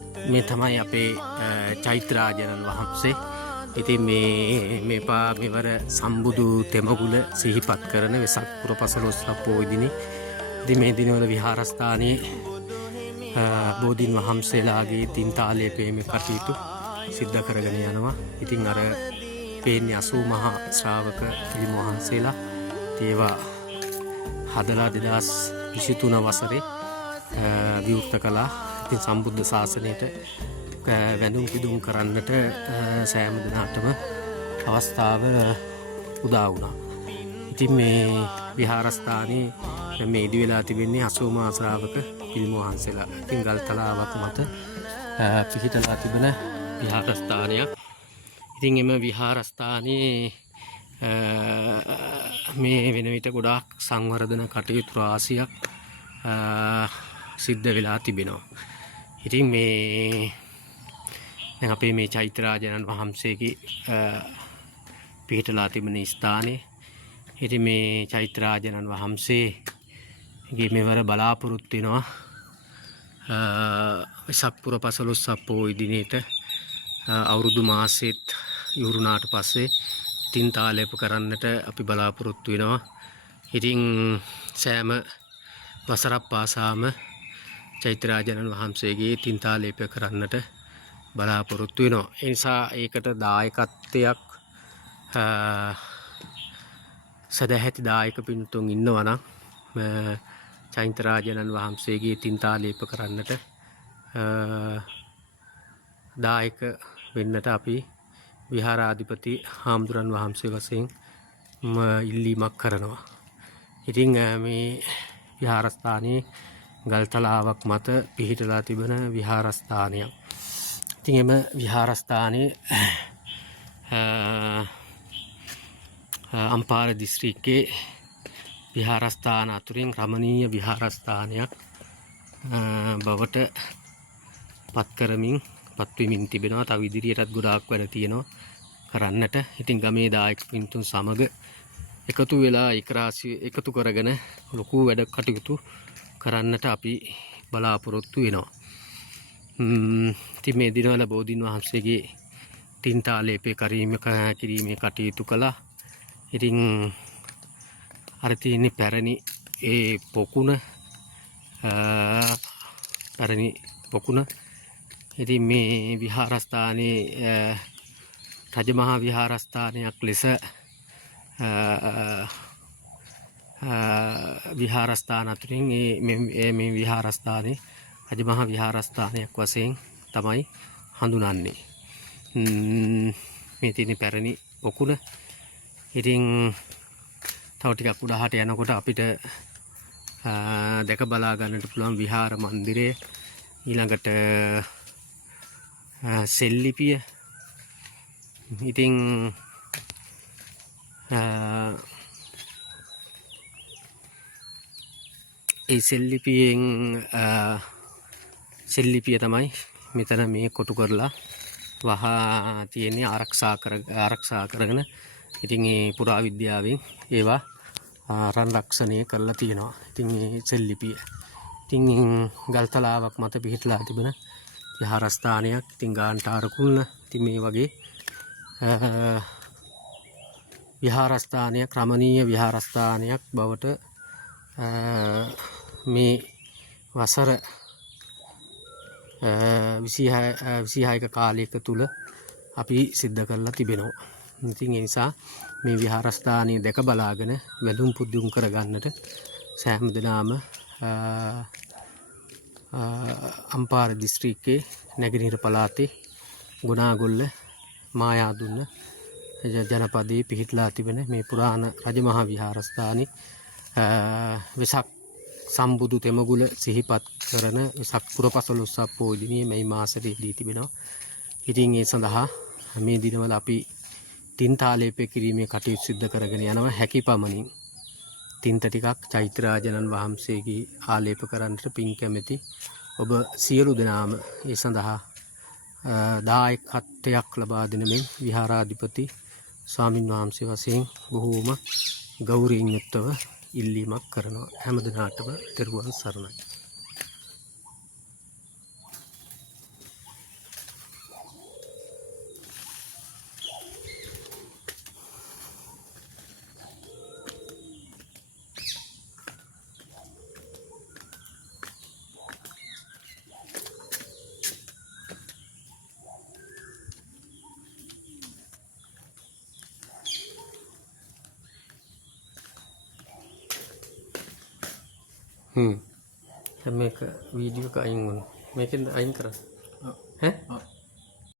මේ තමයි අපේ චෛත්‍රාජනන් වහන්සේ. ඉතින් මේපා මෙවර සම්බුදු තෙමගුල සිහිපත් කරන වෙසක් පුර 15 පොහොය දිනේ. ඉතින් මේ දිනවල විහාරස්ථානයේ බෝධීන් වහන්සේලාගේ තින්තාලේ පේමේ කටයුතු සිද්ධ කරගෙන යනවා. ඉතින් අර පේන්නේ 80 මහා ශ්‍රාවක පිළිම වහන්සේලා ඒවා හදලා 2023 වසරේ විවෘත කළා. ඉතින් සම්බුද්ධ ශාසනයට වැඳුම් පිදුම් කරන්නට සෑම දිනකටම අවස්ථාව උදා වුණා. ඉතින් මේ විහාරස්ථානයේ මේ ඉදි වෙලා තිබෙන්නේ 80 මහා ශ්‍රාවක පිළිම වහන්සේලා. ඉතින් ගල්තලාවක් මත පිහිටලා තිබෙන විහාරස්ථානයක්. ඉතින් එම විහාරස්ථානයේ මේ වෙන විට ගොඩාක් සංවර්ධන කටයුතු රාශියක් සිද්ධ වෙලා තිබෙනවා. ඉතින් මේ දැන් අපේ මේ චෛත්‍රාජනන් වහන්සේගේ පිහිටලා තිබෙන ස්ථානයේ ඉතින් මේ චෛත්‍රාජනන් වහන්සේගේ මෙවර බලාපොරොත්තු වෙනවා වෙසක් පුර 15 පොහොය දිනේට අවුරුදු මාසෙත් ඉවරුණාට පස්සේ තින්තාලේප කරන්නට අපි බලාපොරොත්තු වෙනවා. ඉතින් සෑම වසරක් පාසාම චෛත්‍රාජනන් වහන්සේගේ තින්තාලේප කරන්නට බලාපොරොත්තු වෙනවා. ඒ නිසා ඒකට දායකත්වයක් සදැහැති දායක පින්තුන් ඉන්නවා නම් චෛත්‍රාජනන් වහන්සේගේ තින්තාලේප කරන්නට දායක වෙන්නට අපි විහාරාධිපති හාමුදුරන් වහන්සේ වශයෙන් ඉල්ලීමක් කරනවා. ඉතින් මේ විහාරස්ථානයේ ගල්තලාවක් මත පිහිටලා තිබෙන විහාරස්ථානයක්. ඉතින් එම විහාරස්ථානයේ අම්පාර දිස්ත්‍රික්කයේ විහාරස්ථාන අතුරින් රමණීය විහාරස්ථානයක් බවට පත්වෙමින් තිබෙනවා. තව ඉදිරියටත් ගොඩාක් වැඩ තියෙනවා කරන්නට. ඉතින් ගමේ දායක පින්තුන් සමග එකතු වෙලා එකතු කරගෙන ලොකු වැඩ කටයුතු කරන්නට අපි බලාපොරොත්තු වෙනවා. ඉතින් මේ දිනවල බෝධීන් වහන්සේගේ තින්තාලේපේ කිරීමේ කටයුතු කළා. ඉතින් අර තියෙන්නේ පැරණි ඒ පොකුණ ඉතින් මේ විහාරස්ථානයේ රජමහා විහාරස්ථානයක් ලෙස විහාරස්ථාන අතරින් මේ විහාරස්ථානයේ රජමහා විහාරස්ථානයක් වශයෙන් තමයි හඳුනන්නේ. මේ තියෙන පැරණි පොකුණ. ඉතින් තව ටිකක් උඩහට යනකොට අපිට දැක බලා ගන්නට පුළුවන් විහාර මන්දිරය, ඊළඟට සෙල්ලිපිය. ඉතින් ඒ සෙල්ලිපිය තමයි මෙතන මේ කොටු කරලා වහා තියෙන්නේ ආරක්ෂා කරගෙන. ඉතින් ඒ පුරාවිද්‍යාවෙන් ඒවා රන්රක්ෂණය කරලා තියෙනවා. ඉතින් මේ සෙල්ලිපිය ඉතින් ගල්තලාවක් මත පිහිටලා තිබෙන විහාරස්ථානයක්. ඉතින් ගාන්ටාර කුල්න ඉතින් මේ වගේ විහාරස්ථානයක් රමණීය විහාරස්ථානයක් බවට මේ වසර 26ක කාලයක තුල අපි සිද්ධ කරලා තිබෙනවා. ඉතින් ඒ නිසා මේ විහාරස්ථානයේ දැක බලාගෙන වැඳුම් පුදුම් කරගන්නට සෑම දිනම අම්පාර දිස්ත්‍රික්කයේ නැගෙනහිර පළාතේ ගුණාගොල්ල මායාදුන්න ජනපදයේ පිහිටලා තිබෙන මේ පුරාණ රජමහා විහාරස්ථානයේ වෙසක් සම්බුදු තෙමගුල සිහිපත් කරන වෙසක් පුර 15 පොහොය දිනේ මේ මාසෙදී දී තිබෙනවා. ඉතින් ඒ සඳහා මේ දිනවල අපි තින්තාලේපේ කිරීමේ කටයුතු සිද්ධ කරගෙන යනවා. හැකි පමණින් තින්ත ටිකක් චෛත්‍රාජනන් වහන්සේගේ ආලේප කරන්නට පින් කැමැති ඔබ සියලු දෙනාම ඒ සඳහා දායකත්වයක් ලබා දෙන මෙන් විහාරාධිපති ස්වාමින් වහන්සේ වශයෙන් බොහෝම ගෞරවයෙන් යුක්තව ඉල්ලීමක් කරනවා. හැම දිනකටම තෙරුවන් සරණයි. දැන් මේක වීඩියෝ එක අයින් වුණා. මේකෙන්ද අයින් කරන්නේ? ඈ?